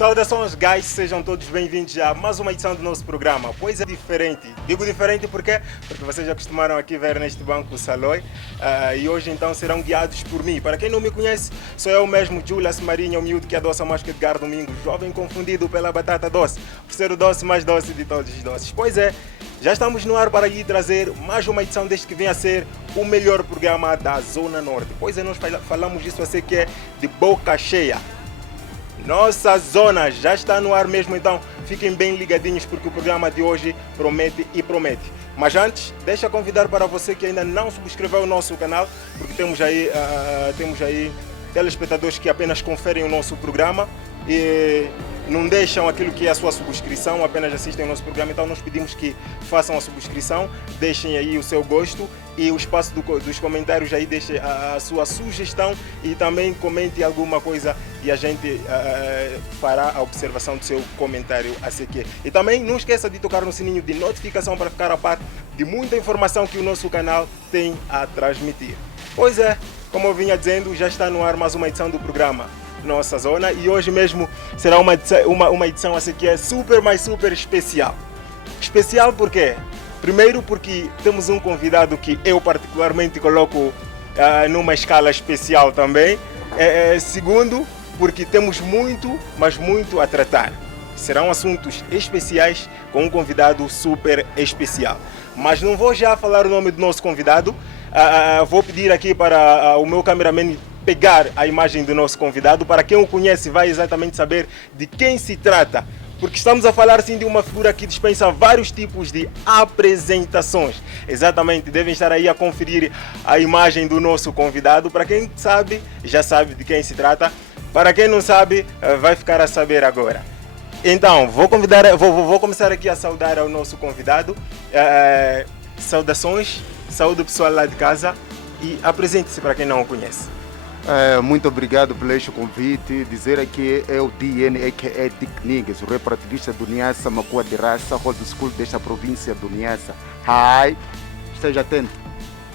Saudações, guys, sejam todos bem-vindos a mais uma edição do nosso programa. Pois é diferente. Digo diferente porque vocês já acostumaram aqui ver neste banco o Saloi e hoje então serão guiados por mim. Para quem não me conhece, sou eu mesmo, Julius Marinho, o miúdo que adoça mais que Edgar Domingos, jovem confundido pela batata doce, por ser o doce mais doce de todos os doces. Pois é, já estamos no ar para lhe trazer mais uma edição deste que vem a ser o melhor programa da Zona Norte. Pois é, nós falamos disso assim que é de boca cheia. Nossa zona já está no ar mesmo, então fiquem bem ligadinhos porque o programa de hoje promete e promete. Mas antes, deixa eu convidar para você que ainda não subscreveu o nosso canal, porque temos aí telespectadores que apenas conferem o nosso programa e não deixam aquilo que é a sua subscrição, apenas assistem o nosso programa. Então nós pedimos que façam a subscrição, deixem aí o seu gosto e o espaço dos comentários aí, deixem a sua sugestão e também comente alguma coisa e a gente fará a observação do seu comentário a seguir. E também não esqueça de tocar no sininho de notificação para ficar a par de muita informação que o nosso canal tem a transmitir. Pois é, como eu vinha dizendo, já está no ar mais uma edição do programa Nossa Zona e hoje mesmo será uma edição assim que é super, mas super especial. Especial por quê? Primeiro porque temos um convidado que eu particularmente coloco numa escala especial também. Segundo, porque temos muito, mas muito a tratar. Serão assuntos especiais com um convidado super especial. Mas não vou já falar o nome do nosso convidado. Vou pedir aqui para o meu cameraman pegar a imagem do nosso convidado. Para quem o conhece vai exatamente saber de quem se trata. Porque estamos a falar sim de uma figura que dispensa vários tipos de apresentações. Exatamente, devem estar aí a conferir a imagem do nosso convidado. Para quem sabe, já sabe de quem se trata. Para quem não sabe, vai ficar a saber agora. Então, vou começar aqui a saudar ao nosso convidado. Saudações, saúde pessoal lá de casa e apresente-se para quem não o conhece. Muito obrigado por este convite. Dizer aqui é o DN, a.k.a. Dick Niggas, o repartidista do Niassa, Macua de Raça, Old School desta província do Niassa. Hi, esteja atento.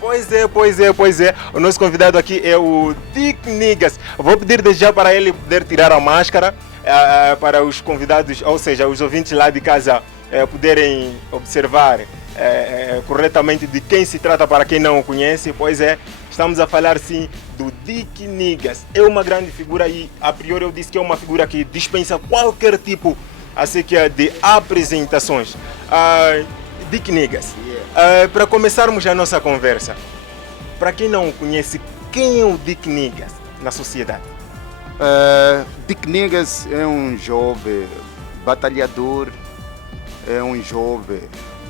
Pois é. O nosso convidado aqui é o Dick Niggas. Vou pedir desde já para ele poder tirar a máscara, para os convidados, ou seja, os ouvintes lá de casa poderem observar corretamente de quem se trata para quem não o conhece. Pois é, estamos a falar sim do Dick Niggas. É uma grande figura e a priori eu disse que é uma figura que dispensa qualquer tipo assim, que é de apresentações. Dick Niggas, para começarmos a nossa conversa, para quem não o conhece, quem é o Dick Niggas na sociedade? Dick Niggas é um jovem batalhador, é um jovem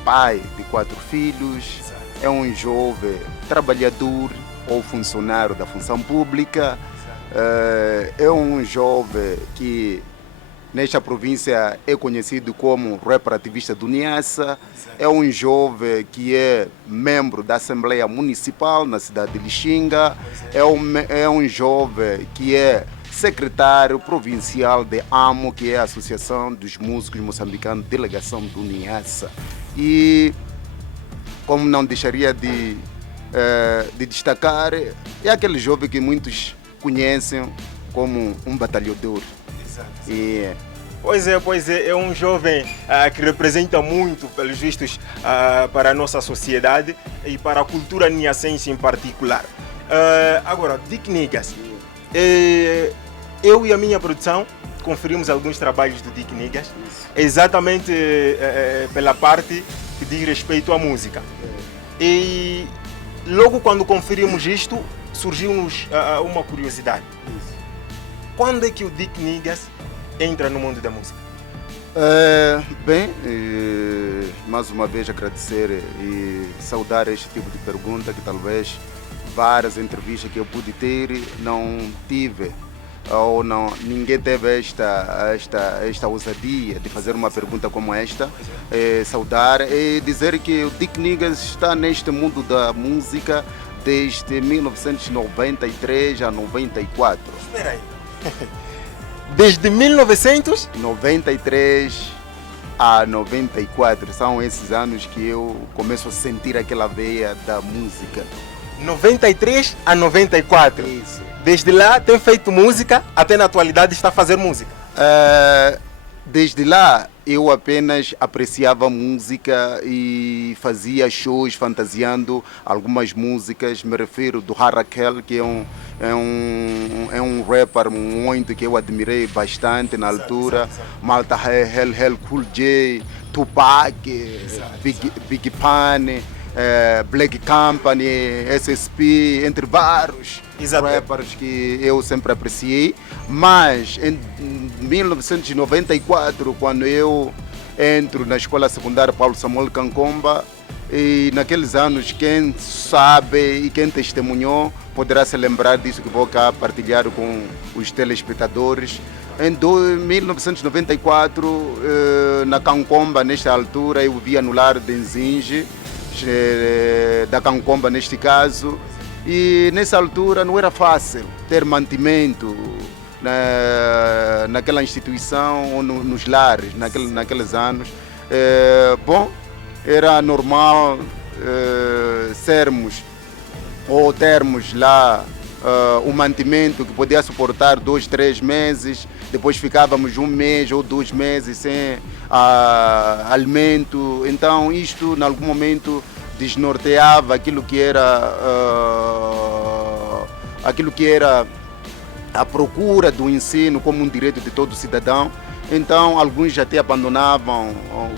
pai de 4 filhos, é um jovem trabalhador ou funcionário da função pública, é um jovem que nesta província é conhecido como repartivista do Niassa, é um jovem que é membro da Assembleia Municipal na cidade de Lixinga, é um jovem que é secretário provincial de AMO, que é a Associação dos Músicos Moçambicanos, delegação do Niassa. E como não deixaria de destacar, é aquele jovem que muitos conhecem como um batalhador. Exato. Pois é, é um jovem que representa muito, pelos vistos, para a nossa sociedade e para a cultura niassense em particular. Agora, Dick Niggas, eu e a minha produção conferimos alguns trabalhos do Dick Niggas, exatamente pela parte que diz respeito à música. E logo quando conferimos isto, surgiu-nos uma curiosidade. Quando é que o Dick Niggas entra no mundo da música? Mais uma vez agradecer e saudar este tipo de pergunta que talvez várias entrevistas que eu pude ter não tive, ou não, ninguém teve esta ousadia de fazer uma pergunta como esta. Saudar e dizer que o Dick Niggas está neste mundo da música desde 1993 a 94. Espera aí. Desde 1993 a 94, são esses anos que eu começo a sentir aquela veia da música. 93 a 94? Isso. Desde lá tem feito música, até na atualidade está a fazer música? Desde lá eu apenas apreciava música e fazia shows fantasiando algumas músicas. Me refiro do Harakel, que é um rapper muito que eu admirei bastante na altura. Malta Hell Cool J, Tupac, Big Pun, Black Company, SSP, entre vários rappers que eu sempre apreciei. Mas em 1994, quando eu entro na escola secundária Paulo Samuel Kankomba, e naqueles anos, quem sabe e quem testemunhou poderá se lembrar disso que vou cá partilhar com os telespectadores. Em 1994, na Kankomba, nesta altura, eu via no lar de Nzinge, da Kankomba neste caso, e nessa altura não era fácil ter mantimento naquela instituição ou nos lares, naqueles anos. Bom, era normal termos lá um mantimento que podia suportar 2, 3 meses, depois ficávamos 1 mês ou 2 meses sem alimento. Então isto, em algum momento, desnorteava aquilo que era a procura do ensino como um direito de todo cidadão. Então alguns até abandonavam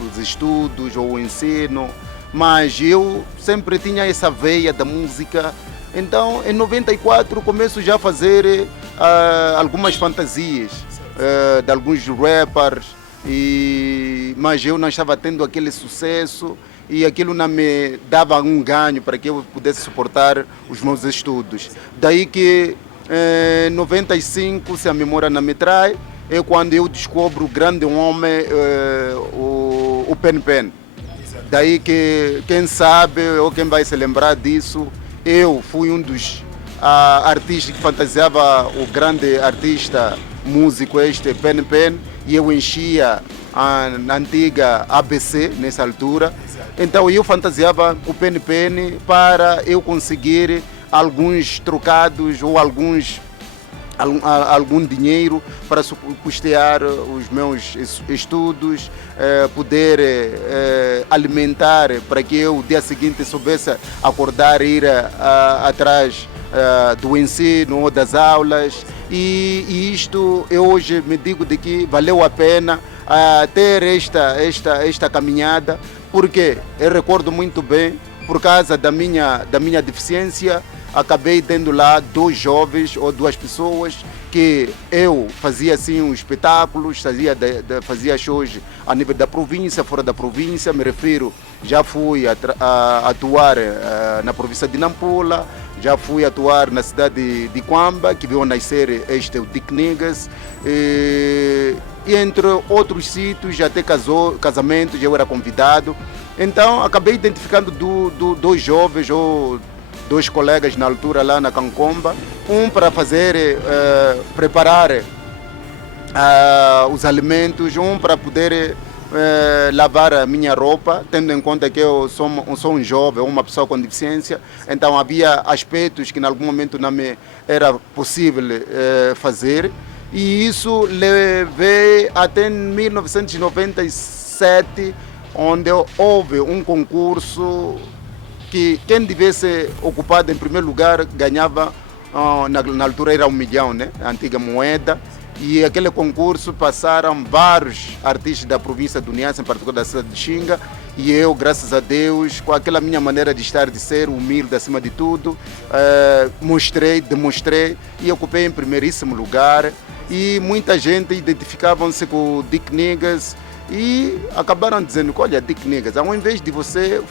os estudos ou o ensino, mas eu sempre tinha essa veia da música. Então em 94 começo já a fazer algumas fantasias de alguns rappers, mas eu não estava tendo aquele sucesso e aquilo não me dava um ganho para que eu pudesse suportar os meus estudos. Daí que em 95, se a memória não me trai, é quando eu descubro o grande homem, o Pen Pen. Daí que, quem sabe ou quem vai se lembrar disso, eu fui um dos artistas que fantasiava o grande artista músico Pen Pen, e eu enchia a antiga ABC nessa altura. Então eu fantasiava o Pen Pen para eu conseguir alguns trocados ou algum dinheiro para custear os meus estudos, poder alimentar para que eu, dia seguinte, soubesse acordar e ir atrás do ensino ou das aulas. E isto eu hoje me digo de que valeu a pena ter esta caminhada, porque eu recordo muito bem, por causa da minha deficiência, acabei tendo lá 2 jovens ou 2 pessoas que eu fazia assim um espetáculos, fazia shows a nível da província, fora da província. Me refiro, já fui atuar na província de Nampula, já fui atuar na cidade de Quamba, que veio nascer o Dick Niggas, e entre outros sítios, até casamentos, eu era convidado. Então acabei identificando 2 jovens ou 2 colegas na altura lá na Kankomba, um para fazer, preparar os alimentos, um para poder lavar a minha roupa, tendo em conta que eu sou um jovem, uma pessoa com deficiência. Então havia aspectos que em algum momento não me era possível fazer, e isso levei até 1997, onde houve um concurso que quem devesse ocupado em primeiro lugar ganhava, na altura era 1 milhão, né? A antiga moeda. E aquele concurso passaram vários artistas da província do Niassa, em particular da cidade de Xinga, e eu, graças a Deus, com aquela minha maneira de estar, de ser humilde acima de tudo, demonstrei e ocupei em primeiríssimo lugar. E muita gente identificavam-se com o Dick Niggas e acabaram dizendo: olha, Dick Niggas, ao invés de você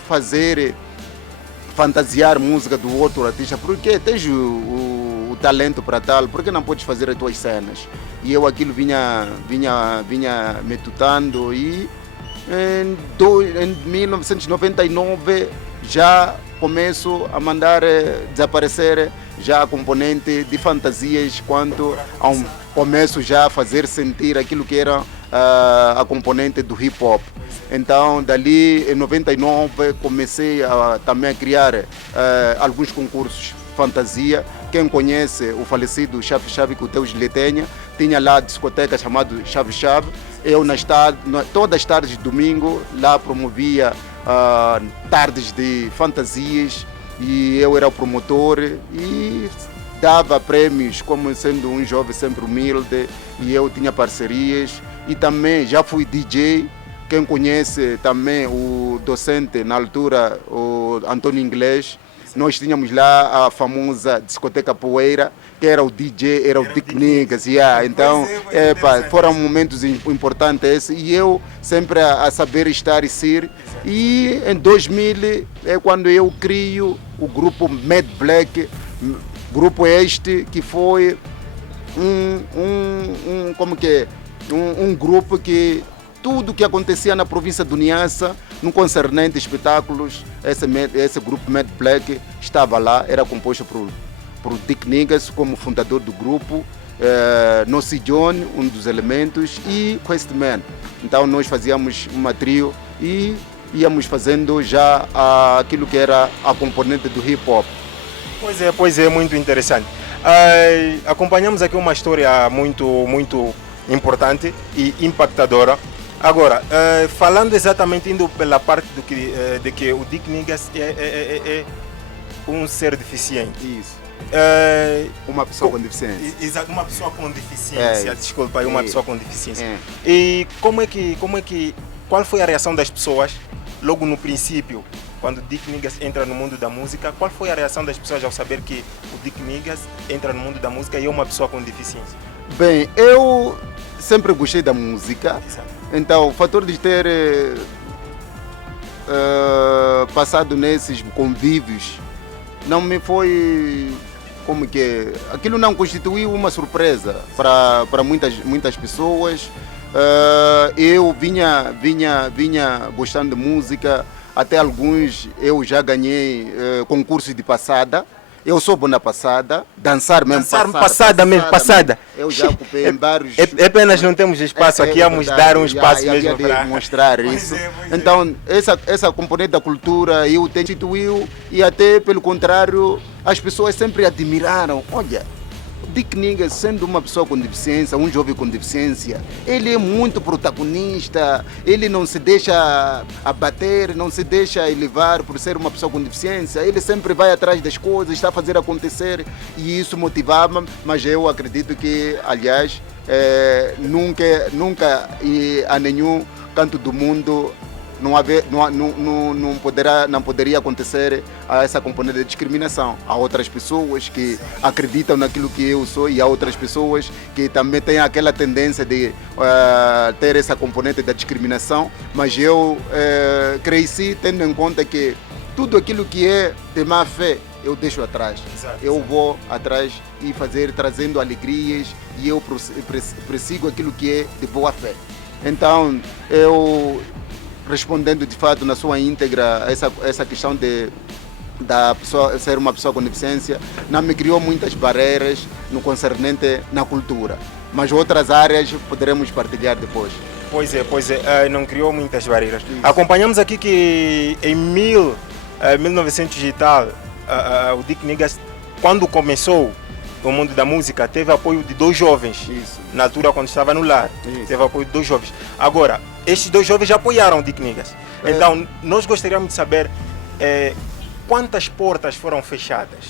fantasiar música do outro artista, porque tens o talento para tal, por que não podes fazer as tuas cenas? E eu aquilo vinha me tutando, e em 1999 já começo a mandar desaparecer já a componente de fantasias, quanto começo já a fazer sentir aquilo que era a componente do hip hop. Então, dali em 99 comecei também a criar alguns concursos fantasia. Quem conhece o falecido Chave Chave que o Teus lhe tenha, tinha lá a discoteca chamada Chave Chave. Eu, todas as tardes de domingo, lá promovia tardes de fantasias e eu era o promotor e dava prêmios como sendo um jovem sempre humilde e eu tinha parcerias e também já fui DJ. Quem conhece também o docente na altura, o Antônio Inglês, nós tínhamos lá a famosa discoteca Poeira, que era o DJ, era o Dick Niggas. Então, foram momentos importantes esse, e eu sempre a saber estar e ser. E em 2000 é quando eu crio o grupo Mad Black, grupo este que foi um grupo que tudo que acontecia na província do Niassa, no concernente espetáculos, esse grupo Mad Black estava lá, era composto por Dick Niggas como fundador do grupo, Nossi John, um dos elementos, e Questman. Então nós fazíamos uma trio e íamos fazendo já aquilo que era a componente do hip hop. Pois é, muito interessante. Acompanhamos aqui uma história muito importante e impactadora. Agora, falando exatamente, indo pela parte de que o Dick Niggas é um ser deficiente. Isso. Uma pessoa com deficiência. Exato, uma pessoa com deficiência, desculpa, uma pessoa com deficiência. E qual foi a reação das pessoas logo no princípio, quando o Dick Niggas entra no mundo da música? Qual foi a reação das pessoas ao saber que o Dick Niggas entra no mundo da música e é uma pessoa com deficiência? Bem, eu sempre gostei da música. Exato. Então, o fator de ter passado nesses convívios não me foi, aquilo não constituiu uma surpresa para muitas pessoas. Eu vinha gostando de música, até alguns eu já ganhei concursos de passada. Eu sou bom na passada, dançar mesmo. Passada. Eu já ocupei em vários. É apenas não temos espaço aqui, vamos dar um espaço mesmo para mostrar isso. Então, essa componente da cultura eu instituiu e até pelo contrário, as pessoas sempre admiraram. Olha, Dick Niggas, sendo uma pessoa com deficiência, um jovem com deficiência, ele é muito protagonista, ele não se deixa abater, não se deixa elevar por ser uma pessoa com deficiência, ele sempre vai atrás das coisas, está a fazer acontecer e isso motivava, mas eu acredito que, aliás, nunca a nenhum canto do mundo não poderia acontecer essa componente de discriminação. Há outras pessoas que acreditam naquilo que eu sou e há outras pessoas que também têm aquela tendência de ter essa componente da discriminação, mas eu cresci tendo em conta que tudo aquilo que é de má fé eu deixo atrás. Exato. Eu vou atrás e trazendo alegrias e eu persigo aquilo que é de boa fé. Então, eu respondendo de fato na sua íntegra essa questão da pessoa ser uma pessoa com deficiência, não me criou muitas barreiras no concernente na cultura, mas outras áreas poderemos partilhar depois. Pois é, não criou muitas barreiras. Isso. Acompanhamos aqui que em 1900 e tal, o Dick Niggas, quando começou o mundo da música, teve apoio de 2 jovens. Isso. Na altura, quando estava no lar, teve apoio de 2 jovens. Agora, estes 2 jovens já apoiaram o Dick Niggas. Então, nós gostaríamos de saber quantas portas foram fechadas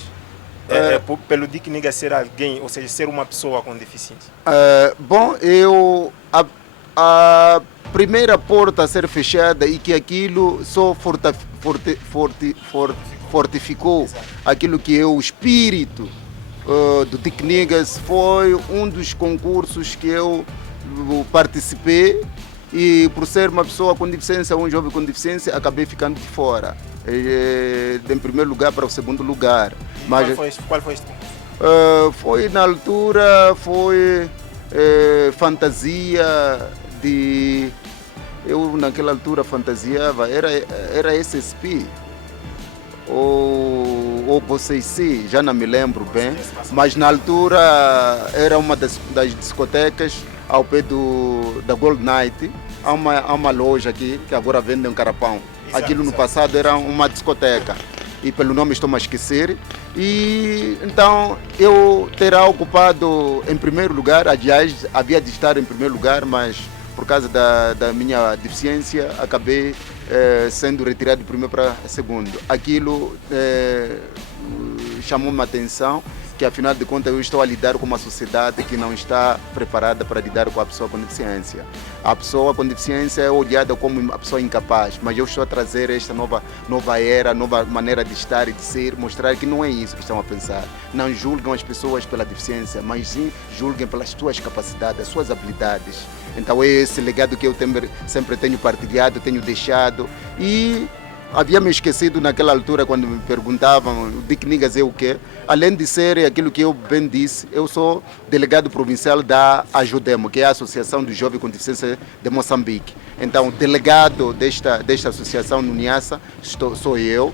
pelo Dick Niggas ser alguém, ou seja, ser uma pessoa com deficiência. A primeira porta a ser fechada e que aquilo só fortificou Exato. aquilo que é o espírito do Dick Niggas foi um dos concursos que eu participei e por ser uma pessoa com deficiência, um jovem com deficiência, acabei ficando de fora. Em primeiro lugar para o segundo lugar. Mas qual foi esse concurso? Foi na altura, fantasia de... Eu naquela altura fantasiava, era SSP. Ou vocês sim, já não me lembro bem, mas na altura era uma das discotecas ao pé da Gold Night. Há uma loja aqui que agora vende um carapão. Aquilo no passado era uma discoteca e pelo nome estou-me a esquecer. E então eu terá ocupado em primeiro lugar, aliás, havia de estar em primeiro lugar, mas por causa da minha deficiência acabei sendo retirado de primeiro para segundo. Aquilo chamou-me a atenção, que afinal de contas eu estou a lidar com uma sociedade que não está preparada para lidar com a pessoa com deficiência. A pessoa com deficiência é olhada como uma pessoa incapaz, mas eu estou a trazer esta nova era, nova maneira de estar e de ser, mostrar que não é isso que estão a pensar. Não julgam as pessoas pela deficiência, mas sim julguem pelas suas capacidades, as suas habilidades. Então é esse legado que eu sempre tenho partilhado, tenho deixado. E havia me esquecido naquela altura quando me perguntavam o Dick Niggas é o quê? Além de ser aquilo que eu bem disse, eu sou delegado provincial da AJODEMO, que é a Associação dos Jovens com Deficiência de Moçambique. Então, delegado desta associação no Niassa sou eu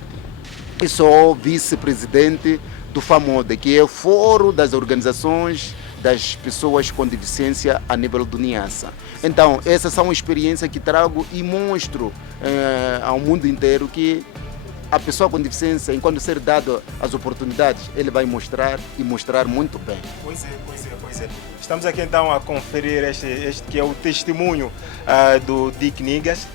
e sou vice-presidente do FAMODE, que é o Fórum das Organizações das Pessoas com Deficiência a nível do Niassa. Então, essas são experiências que trago e mostro ao mundo inteiro que a pessoa com deficiência, enquanto ser dado as oportunidades, ele vai mostrar e mostrar muito bem. Pois é. Estamos aqui então a conferir este que é o testemunho do Dick Niggas.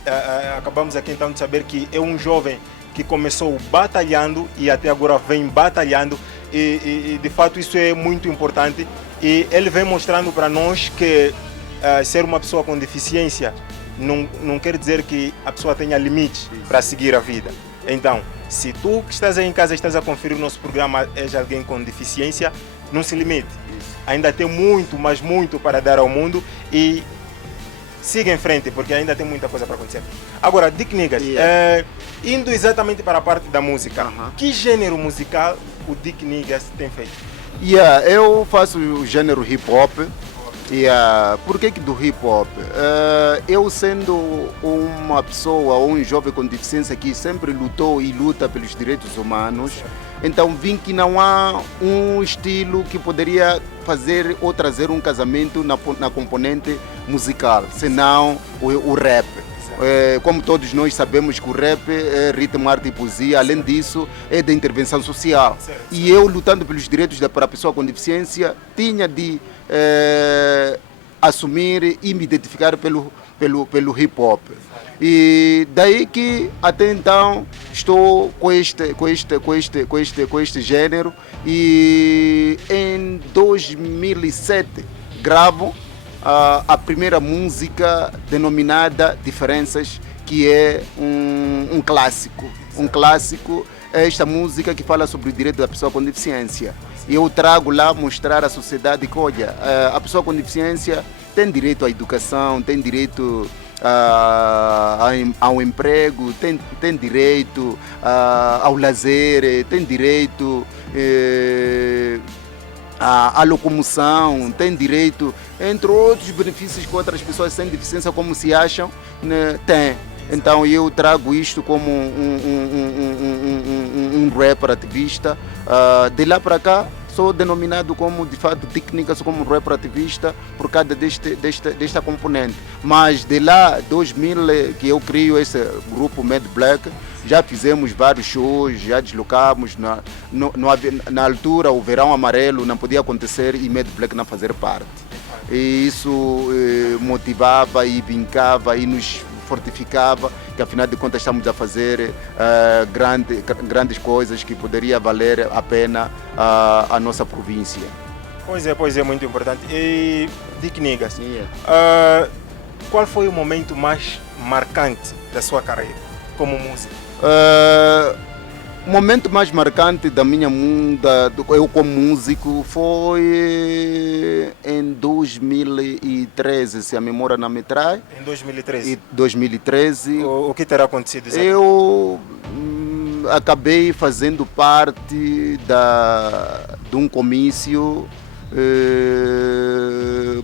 Acabamos aqui então de saber que é um jovem que começou batalhando e até agora vem batalhando e de fato isso é muito importante e ele vem mostrando para nós que ser uma pessoa com deficiência não quer dizer que a pessoa tenha limites para seguir a vida. Então, se tu que estás aí em casa estás a conferir o nosso programa, és alguém com deficiência, não se limite. Ainda tem muito, mas muito para dar ao mundo e siga em frente, porque ainda tem muita coisa para acontecer. Agora, Dick Niggas, indo exatamente para a parte da música, que gênero musical o Dick Niggas tem feito? Eu faço o gênero hip hop. Por que do hip hop? Eu sendo uma pessoa ou um jovem com deficiência que sempre lutou e luta pelos direitos humanos, então vi que não há um estilo que poderia fazer ou trazer um casamento na componente musical, senão o rap. Como todos nós sabemos que o rap é ritmo, arte e poesia, além disso é de intervenção social. E eu lutando pelos direitos para a pessoa com deficiência tinha de assumir e me identificar pelo hip hop. E daí que até então estou com este gênero e em 2007 gravo a primeira música denominada Diferenças, que é um clássico. Um clássico é esta música que fala sobre o direito da pessoa com deficiência. E eu trago lá mostrar à sociedade que, olha, a pessoa com deficiência tem direito à educação, tem direito ao emprego, tem direito ao lazer, tem direito à locomoção, tem direito, entre outros benefícios que outras pessoas sem deficiência, como se acham, né, têm. Então eu trago isto como um rapper ativista. De lá para cá sou denominado como, de fato, Dick Niggas, como rapper ativista por causa desta componente. Mas de lá, 2000, que eu crio esse grupo Mad Black, já fizemos vários shows, já deslocamos. Na altura, o Verão Amarelo não podia acontecer e Mad Black não fazer parte. E isso motivava e vincava e nos fortificava, que afinal de contas estamos a fazer grandes coisas que poderia valer a pena a nossa província. Pois é, muito importante. E Dick Niggas, qual foi o momento mais marcante da sua carreira como músico? O momento mais marcante da minha eu como músico foi em 2013, se a memória não me trai. Em 2013? 2013. O que terá acontecido exatamente? Eu acabei fazendo parte de um comício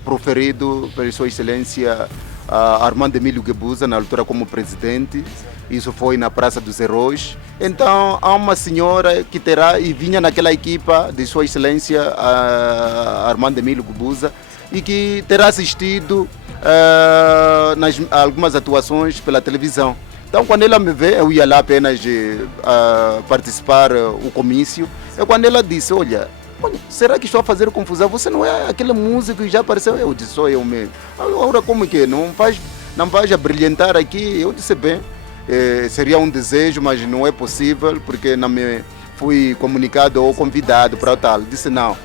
proferido pela Sua Excelência Armando Emílio Guebuza, na altura como presidente. Isso foi na Praça dos Heróis. Então há uma senhora que terá e vinha naquela equipa de Sua Excelência Armando Emílio Guebuza e que terá assistido algumas atuações pela televisão. Então, quando ela me vê, eu ia lá apenas participar o comício. É quando ela disse, olha, será que estou a fazer confusão? Você não é aquele músico que já apareceu? Eu disse, sou eu mesmo. Agora, como que? Não vais a brilhantar aqui? Eu disse, bem, seria um desejo, mas não é possível, porque não me fui comunicado ou convidado para tal. Disse, não,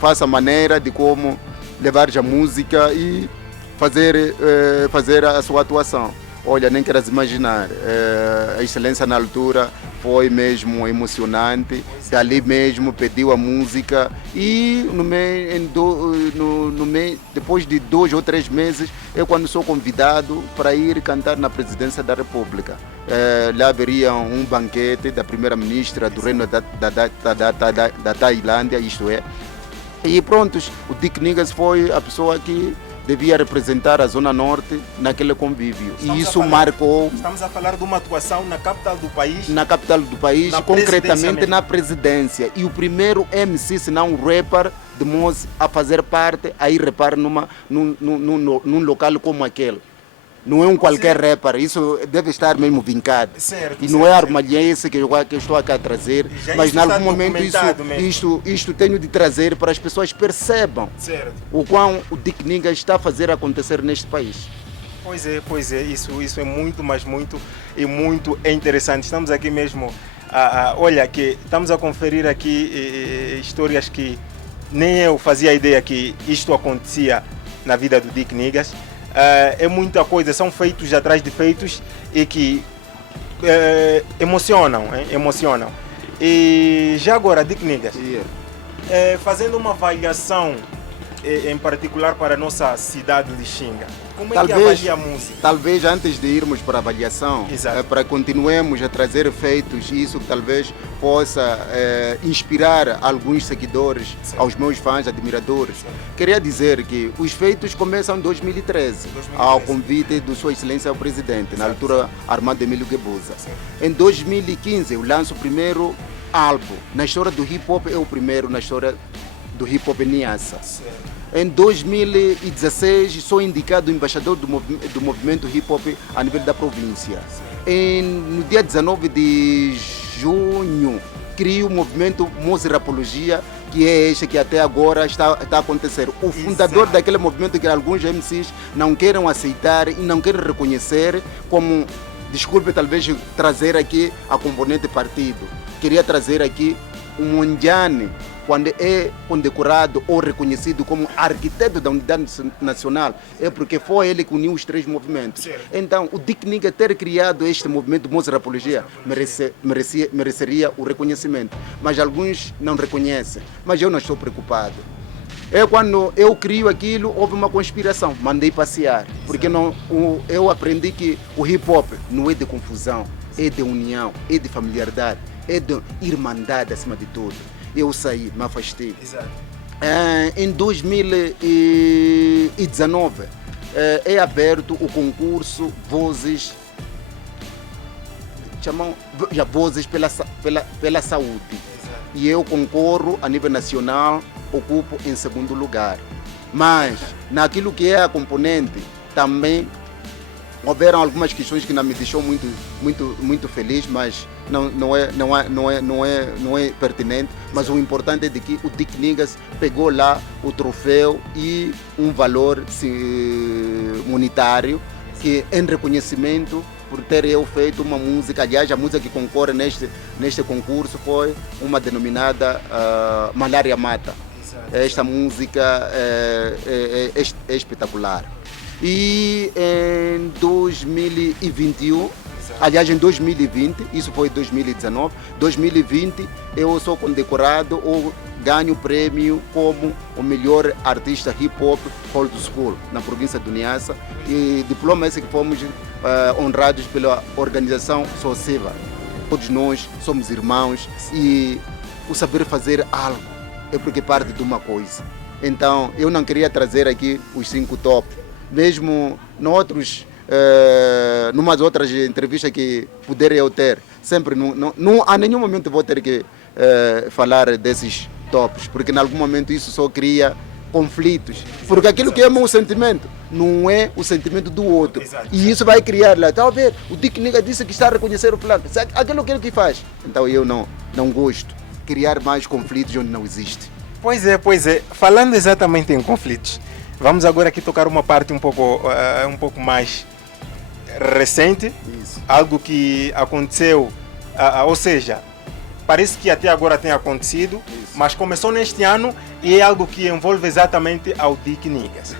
faça a maneira de como levar a música e fazer a sua atuação. Olha, nem queres imaginar, a excelência na altura foi mesmo emocionante, dali mesmo pediu a música e depois de 2 ou 3 meses eu quando sou convidado para ir cantar na presidência da República. Lá haveria um banquete da primeira-ministra do reino da Tailândia, isto é, e prontos, o Dick Niggas foi a pessoa que devia representar a Zona Norte naquele convívio. E isso marcou... Estamos a falar de uma atuação na capital do país. Na capital do país, concretamente na presidência. E o primeiro MC, se não rapper, de Moço a fazer parte, a ir rapar num local como aquele. Não é um qualquer rapper, isso deve estar mesmo vincado. Certo, e não é armalhense que eu estou aqui a trazer, mas em algum momento isto tenho de trazer para as pessoas percebam o quão o Dick Niggas está a fazer acontecer neste país. Pois é, isso é muito, mas muito e muito interessante. Estamos aqui mesmo, olha, que estamos a conferir aqui histórias que nem eu fazia ideia que isto acontecia na vida do Dick Niggas. É muita coisa, são feitos atrás de feitos e que emocionam. E já agora, Dick Niggas, fazendo uma avaliação em particular para a nossa cidade de Xinga, como é que avalia a música? Talvez antes de irmos para a avaliação, para continuemos a trazer feitos, isso que talvez possa inspirar alguns seguidores, aos meus fãs, admiradores. Queria dizer que os feitos começam em 2013, ao convite de Sua Excelência o Presidente, na altura Armando Emílio Guebuza. Em 2015 eu lanço o primeiro álbum. Na história do hip hop é o primeiro na história do hip hop Niassa. Em 2016 sou indicado embaixador do movimento hip hop a nível da província. No dia 19 de junho crio o movimento Moço Rapologia, que é este que até agora está a acontecer. O fundador daquele movimento que alguns MCs não querem aceitar e não querem reconhecer como, desculpe talvez trazer aqui a componente partido. Queria trazer aqui o Mondiane, quando é condecorado ou reconhecido como arquiteto da unidade nacional, é porque foi ele que uniu os 3 movimentos. Então, o Dick Niggas ter criado este movimento Moço Rapologia mereceria o reconhecimento. Mas alguns não reconhecem. Mas eu não estou preocupado. Quando eu crio aquilo, houve uma conspiração. Mandei passear. Porque eu aprendi que o hip hop não é de confusão, é de união, é de familiaridade, é de irmandade acima de tudo. Eu saí, me afastei. Em 2019 é aberto o concurso Vozes, Vozes pela Saúde. E eu concorro a nível nacional, ocupo em 2º lugar. Mas naquilo que é a componente, também houveram algumas questões que não me deixou muito feliz, mas não é pertinente. Mas o importante é de que o Dick Niggas pegou lá o troféu e um valor monetário que em reconhecimento por ter eu feito uma música. Aliás, a música que concorre neste concurso foi uma denominada Malária Mata. Esta música é espetacular. E em 2021, aliás em 2020, isso foi 2019, 2020 eu sou condecorado ou ganho o prêmio como o melhor artista hip hop old school na província do Niassa, e diploma esse que fomos honrados pela organização SOCIVA. Todos nós somos irmãos e o saber fazer algo é porque parte de uma coisa. Então eu não queria trazer aqui os 5 top. Mesmo numas outras entrevistas que puder eu ter, sempre, a nenhum momento vou ter que falar desses tops, porque em algum momento isso só cria conflitos. Porque aquilo que é o meu sentimento não é o sentimento do outro. Exato. E isso vai criar lá. Tá a ver? O Dick Nigga disse que está a reconhecer o plano. Aquilo que ele que faz. Então eu não gosto. Criar mais conflitos onde não existe. Pois é. Falando exatamente em conflitos, vamos agora aqui tocar uma parte um pouco mais recente. Isso. Algo que aconteceu, ou seja, parece que até agora tem acontecido, mas começou neste ano e é algo que envolve exatamente ao Dick Niggas.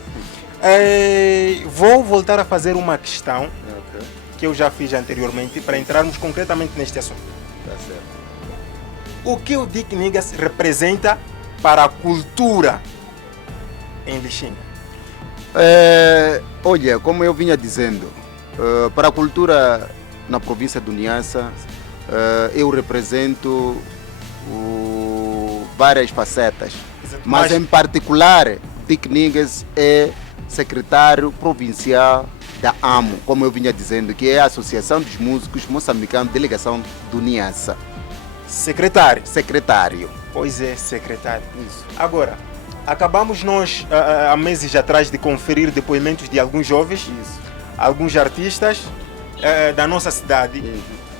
Vou voltar a fazer uma questão que eu já fiz anteriormente para entrarmos concretamente neste assunto. Tá certo. O que o Dick Niggas representa para a cultura em Lixinga? Olha, como eu vinha dizendo, para a cultura na província do Niassa, eu represento várias facetas, mas em particular, Dick Niggas é secretário provincial da AMO, como eu vinha dizendo, que é a Associação dos Músicos Moçambicanos, delegação do Niassa. Secretário. Pois é, secretário. Isso. Agora, acabamos nós, há meses atrás, de conferir depoimentos de alguns jovens, Isso. alguns artistas da nossa cidade,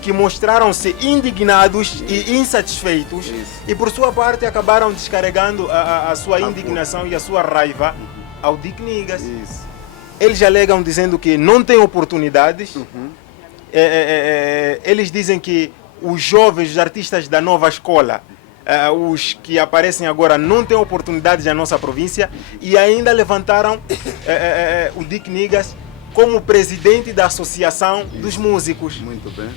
que mostraram-se indignados e insatisfeitos. Isso. E por sua parte acabaram descarregando a sua indignação e a sua raiva ao Dick Niggas. Isso. Eles alegam dizendo que não tem oportunidades. Eles dizem que os jovens, os artistas da nova escola, os que aparecem agora, não têm oportunidades na nossa província, e ainda levantaram o Dick Niggas como presidente da Associação dos Músicos. Muito bem.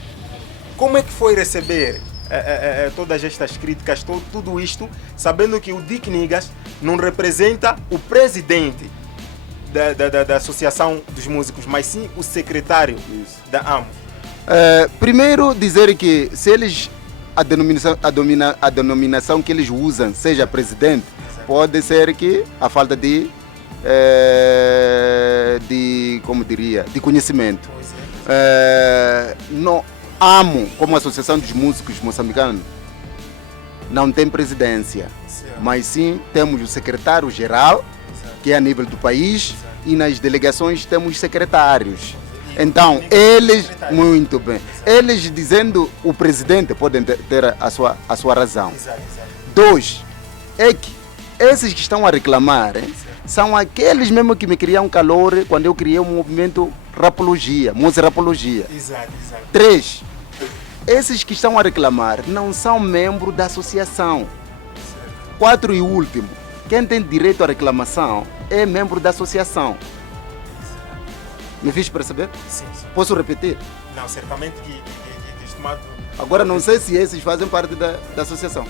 Como é que foi receber todas estas críticas, tudo isto, sabendo que o Dick Niggas não representa o presidente da Associação dos Músicos, mas sim o secretário da AMO? Primeiro dizer que se eles a denominação que eles usam seja presidente, pode ser que a falta de como diria, de conhecimento. Não, AMO, como Associação dos Músicos Moçambicanos, não tem presidência, mas sim temos o secretário-geral, que é a nível do país, e nas delegações temos secretários. Então, eles, muito bem, eles dizendo o presidente podem ter a sua razão. Dois, é que esses que estão a reclamar são aqueles mesmo que me criam calor quando eu criei o movimento Rapologia, Rapologia. Três, esses que estão a reclamar não são membros da associação. Quatro e último, quem tem direito à reclamação é membro da associação. Me fiz perceber? Sim. Posso repetir? Não, certamente que estimado. Agora não sei se esses fazem parte da associação.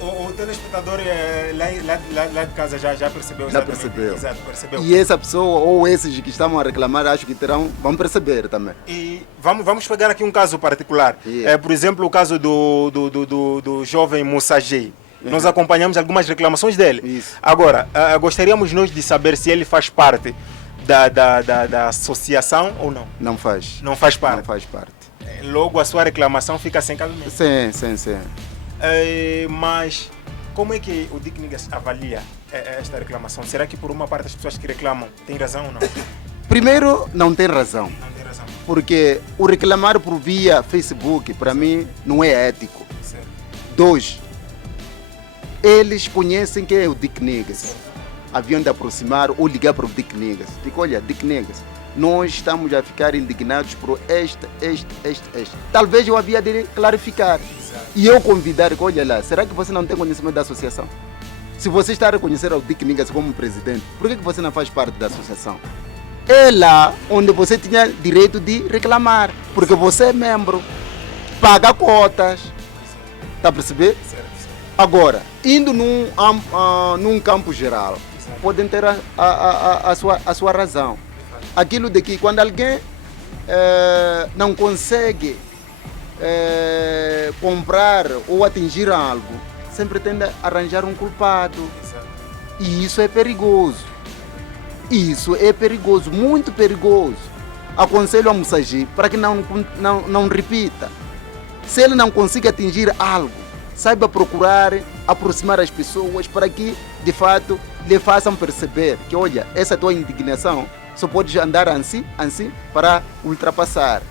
O telespectador lá de casa já percebeu. Já percebeu. Exato, percebeu. E essa pessoa ou esses que estão a reclamar, acho que vão perceber também. E vamos pegar aqui um caso particular. Por exemplo, o caso do jovem Moussagei. Nós acompanhamos algumas reclamações dele. Isso. Agora, gostaríamos nós de saber se ele faz parte da associação ou não. Não faz. Não faz parte. Não faz parte. Logo a sua reclamação fica sem cabimento. Sim. Mas como é que o Dick Niggas avalia esta reclamação? Será que por uma parte as pessoas que reclamam têm razão ou não? Primeiro, não tem razão. Não tem razão. Porque o reclamar por via Facebook, para mim, não é ético. Certo. Dois, eles conhecem quem é o Dick Niggas. Haviam de aproximar ou ligar para o Dick Niggas. Digo, olha, Dick Niggas, nós estamos a ficar indignados por este. Talvez eu havia de clarificar. Exato. E eu convidar, olha lá, será que você não tem conhecimento da associação? Se você está a reconhecer o Dick Niggas como presidente, por que você não faz parte da associação? É lá onde você tinha direito de reclamar, porque você é membro, paga cotas. Está a perceber? Certo. Agora, indo num campo geral, podem ter a sua razão. Aquilo de que quando alguém não consegue comprar ou atingir algo, sempre tende a arranjar um culpado. Exato. E isso é perigoso. Isso é perigoso, muito perigoso. Aconselho a Moussagei para que não repita. Se ele não consegue atingir algo, saiba procurar aproximar as pessoas para que, de fato, lhe façam perceber que, olha, essa tua indignação só podes andar assim para ultrapassar.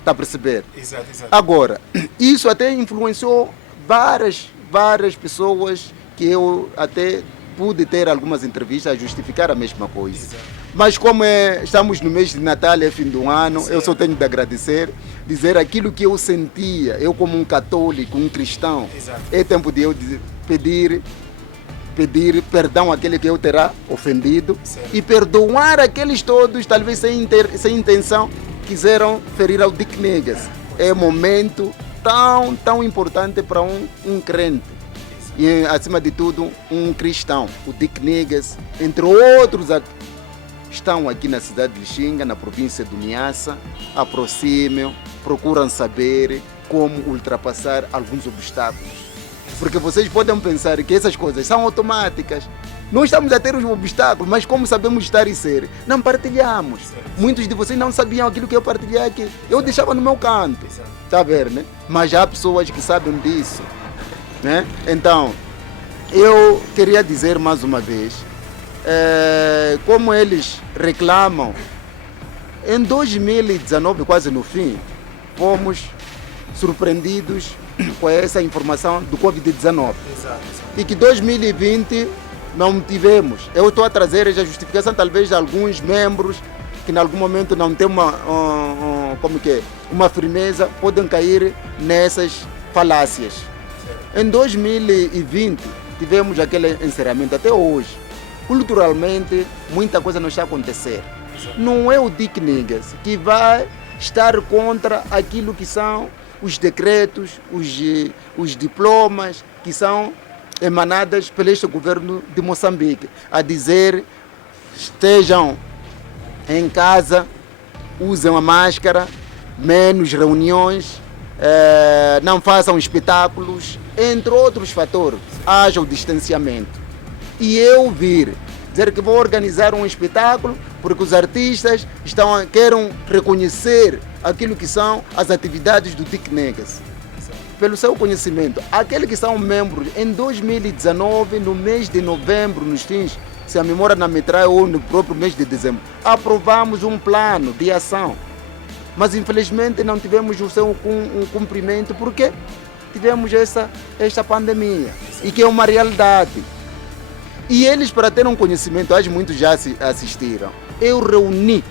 Está a perceber? Exato, exato. Agora, isso até influenciou várias pessoas que eu até pude ter algumas entrevistas a justificar a mesma coisa. Exato. Mas como estamos no mês de Natal, é fim do ano, eu só tenho de agradecer, dizer aquilo que eu sentia, eu como um católico, um cristão. Exato. É tempo de eu pedir perdão àquele que eu terá ofendido. Certo. E perdoar aqueles todos, talvez sem intenção, quiseram ferir ao Dick Negas. É um momento tão importante para um crente. E, acima de tudo, um cristão. O Dick Negas, entre outros, estão aqui na cidade de Lixinga, na província do Niassa, aproximam, procuram saber como ultrapassar alguns obstáculos. Porque vocês podem pensar que essas coisas são automáticas. Nós estamos a ter os obstáculos, mas como sabemos estar e ser? Não partilhamos. Muitos de vocês não sabiam aquilo que eu partilhei aqui. Eu deixava no meu canto. Está a ver, né? Mas há pessoas que sabem disso. Né? Então, eu queria dizer mais uma vez, como eles reclamam, em 2019, quase no fim, fomos surpreendidos com essa informação do Covid-19. E que 2020 não tivemos. Eu estou a trazer a justificação talvez de alguns membros que em algum momento não têm uma firmeza, podem cair nessas falácias. Em 2020 tivemos aquele encerramento até hoje. Culturalmente, muita coisa não está a acontecer. Não é o Dick Negas que vai estar contra aquilo que são os decretos, os diplomas que são emanados pelo este governo de Moçambique, a dizer estejam em casa, usem a máscara, menos reuniões, não façam espetáculos, entre outros fatores, haja o distanciamento. E eu dizer que vou organizar um espetáculo porque os artistas querem reconhecer aquilo que são as atividades do Dick Negas. Pelo seu conhecimento, aqueles que são membros, em 2019, no mês de novembro, nos fins, se a memória não me trai, ou no próprio mês de dezembro, aprovamos um plano de ação. Mas infelizmente não tivemos o seu cumprimento porque tivemos esta pandemia e que é uma realidade. E eles, para ter um conhecimento, acho que muitos já assistiram, eu reuni.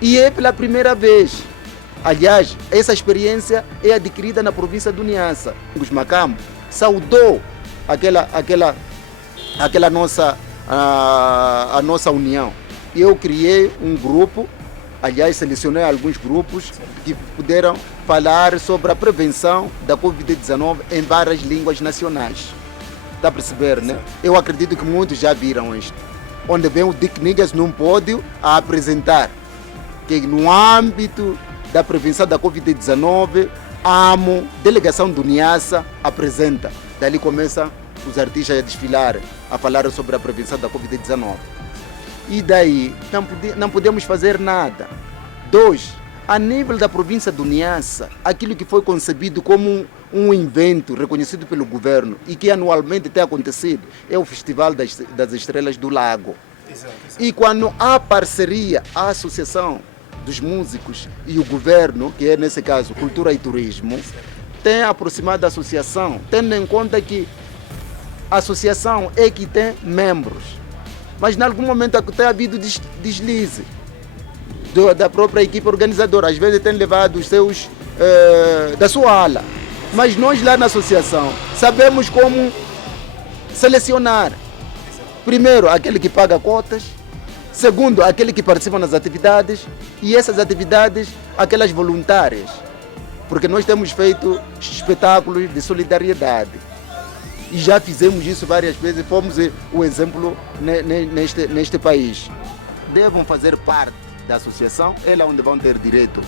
E é pela primeira vez. Aliás, essa experiência é adquirida na província do Niassa. Os Macamo saudou aquela nossa, a nossa união. Eu criei um grupo, aliás, selecionei alguns grupos que puderam falar sobre a prevenção da Covid-19 em várias línguas nacionais. Está a perceber, né? Eu acredito que muitos já viram isto. Onde vem o Dick Negas num pódio a apresentar que no âmbito da prevenção da Covid-19, AMO, delegação do Niassa, apresenta. Dali começam os artistas a desfilar, a falar sobre a prevenção da Covid-19. E daí não podemos fazer nada. 2, a nível da província do Niassa, aquilo que foi concebido como um evento reconhecido pelo governo e que anualmente tem acontecido é o Festival das Estrelas do Lago. Exato. E quando há parceria, a associação dos músicos e o governo, que é nesse caso Cultura e Turismo, tem aproximado a associação, tendo em conta que a associação é que tem membros. Mas em algum momento tem havido deslize da própria equipe organizadora. Às vezes tem levado os seus da sua ala. Mas nós lá na associação sabemos como selecionar. Primeiro, aquele que paga cotas. Segundo, aquele que participa nas atividades. E essas atividades, aquelas voluntárias. Porque nós temos feito espetáculos de solidariedade. E já fizemos isso várias vezes. Fomos o exemplo neste país. Devem fazer parte da associação. É lá onde vão ter direito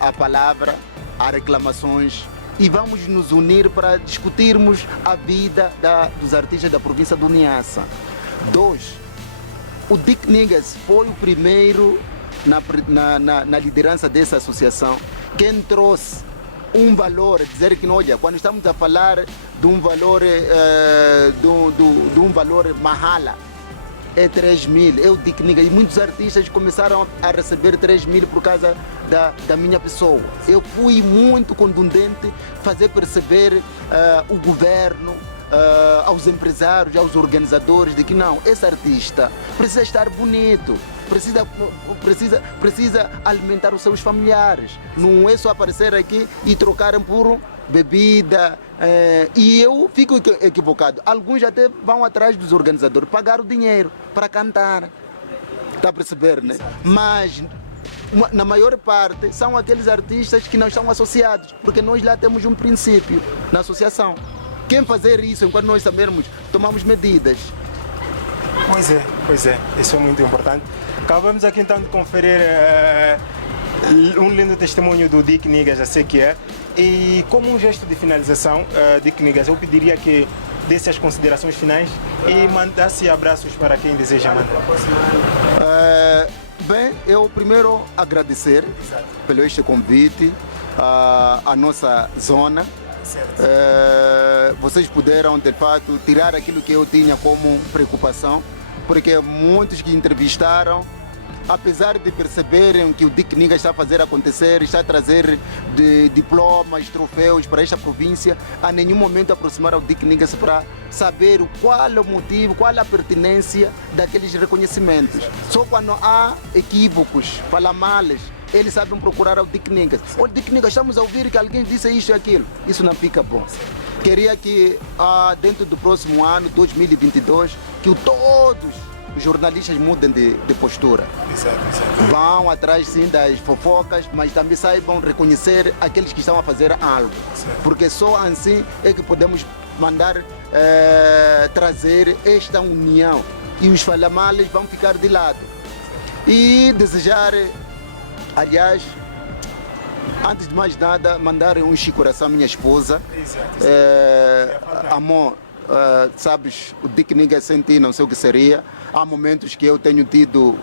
à palavra, a reclamações. E vamos nos unir para discutirmos a vida dos artistas da província do Niassa. 2, o Dick Negas foi o primeiro na liderança dessa associação quem trouxe um valor, dizer que, olha, quando estamos a falar de um valor, de um valor mahala, é 3 mil, eu digo, e muitos artistas começaram a receber 3 mil por causa da minha pessoa. Eu fui muito contundente fazer perceber o governo, aos empresários, aos organizadores, de que não, esse artista precisa estar bonito, precisa alimentar os seus familiares, não é só aparecer aqui e trocarem por bebida. E eu fico equivocado. Alguns até vão atrás dos organizadores, pagar o dinheiro para cantar. Está a perceber, né? Mas na maior parte são aqueles artistas que não estão associados, porque nós lá temos um princípio na associação. Quem fazer isso enquanto nós sabemos, tomamos medidas. Pois é, isso é muito importante. Acabamos aqui então de conferir um lindo testemunho do Dick Niggas, a sei que é. E como um gesto de finalização, Dick Niggas, eu pediria que desse as considerações finais e mandasse abraços para quem deseja mandar. Bem, eu primeiro agradecer pelo este convite à nossa zona. Vocês puderam, de fato, tirar aquilo que eu tinha como preocupação, porque muitos que entrevistaram, apesar de perceberem que o Dick Niggas está a fazer acontecer, está a trazer diplomas, troféus para esta província, a nenhum momento aproximaram o Dick Niggas para saber qual é o motivo, qual é a pertinência daqueles reconhecimentos. Só quando há equívocos, falamales, eles sabem procurar o Dick Niggas. Olha, Dick Niggas, estamos a ouvir que alguém disse isso e aquilo. Isso não fica bom. Queria que dentro do próximo ano, 2022, que todos os jornalistas mudem de postura. Exato. Vão atrás sim das fofocas, mas também saibam reconhecer aqueles que estão a fazer algo. Porque só assim é que podemos mandar trazer esta união. E os falamales vão ficar de lado. E desejar, aliás, antes de mais nada, mandar um coração à minha esposa. Amor, sabes, o Dick Niggas sem ti não sei o que seria. Há momentos que eu tenho tido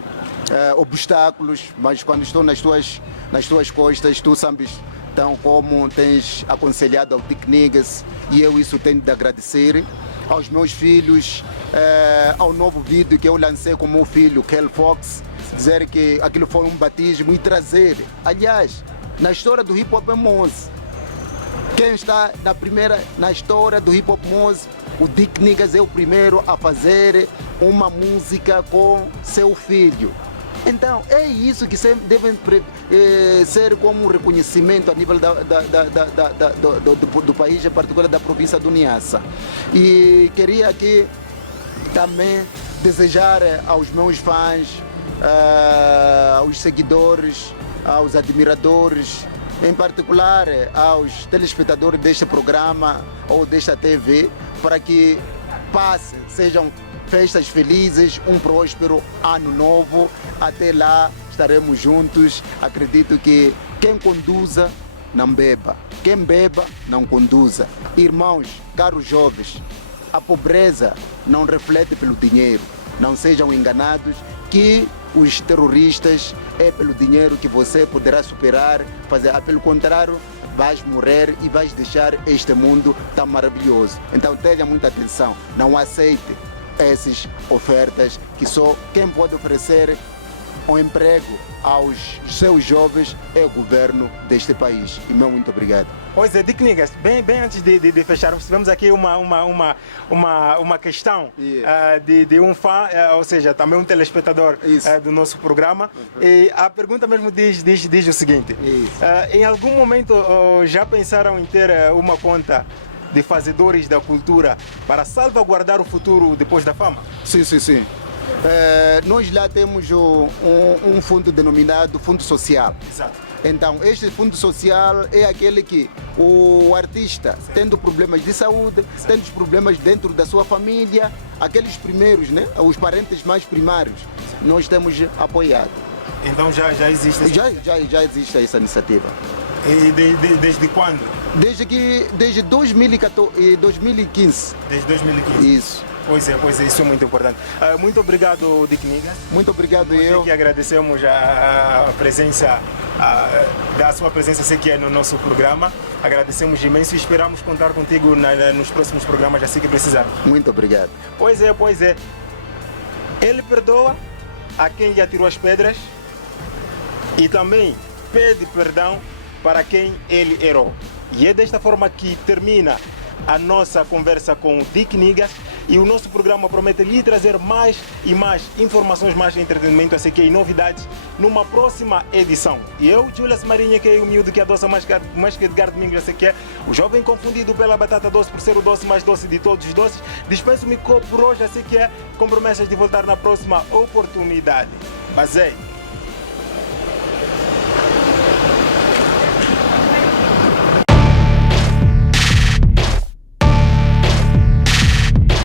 obstáculos, mas quando estou nas tuas costas, tu sabes tão como tens aconselhado ao Dick Niggas, e eu isso tenho de agradecer. Aos meus filhos, ao novo vídeo que eu lancei com o meu filho, Kel Fox, dizer que aquilo foi um batismo e trazer, aliás, na história do Hip Hop Mose, quem está na história do Hip Hop Mose, o Dick Niggas é o primeiro a fazer uma música com seu filho. Então, é isso que deve ser como um reconhecimento a nível do país, em particular da província do Niassa. E queria aqui também desejar aos meus fãs, aos seguidores, aos admiradores, em particular aos telespectadores deste programa ou desta TV, para que passem, sejam festas felizes, um próspero ano novo. Até lá estaremos juntos. Acredito que quem conduza não beba, quem beba não conduza. Irmãos, caros jovens, a pobreza não reflete pelo dinheiro. Não sejam enganados que os terroristas é pelo dinheiro que você poderá superar, pelo contrário, vais morrer e vais deixar este mundo tão maravilhoso. Então tenha muita atenção, não aceite essas ofertas, que só quem pode oferecer um emprego aos seus jovens é o governo deste país. E muito obrigado. Pois é, Dick Niggas, bem antes de fecharmos, tivemos aqui uma questão de um fã, ou seja, também um telespectador do nosso programa. E a pergunta mesmo diz o seguinte: em algum momento já pensaram em ter uma conta de fazedores da cultura para salvaguardar o futuro depois da fama? Sim. Nós lá temos um fundo denominado Fundo Social. Exato. Então, este fundo social é aquele que o artista, tendo problemas de saúde, tendo problemas dentro da sua família, aqueles primeiros, né, os parentes mais primários, nós temos apoiado. Então já existe? Já existe essa iniciativa. E desde quando? Desde 2014, 2015. Desde 2015? Isso. Pois é, isso é muito importante. Muito obrigado, Dick Nigas. Muito obrigado eu. Que agradecemos a presença, da sua presença, sei que é no nosso programa. Agradecemos imenso e esperamos contar contigo nos próximos programas, assim que precisar. Muito obrigado. Pois é. Ele perdoa a quem lhe atirou as pedras e também pede perdão para quem ele errou. E é desta forma que termina a nossa conversa com o Dick Nigas, e o nosso programa promete lhe trazer mais e mais informações, mais entretenimento, assim que e novidades numa próxima edição. E eu, Julius Marinha, que é o miúdo que adoça mais que Edgar Domingos, assim que é o jovem confundido pela batata doce por ser o doce mais doce de todos os doces, dispenso-me por hoje, assim que é, com promessas de voltar na próxima oportunidade. Mas é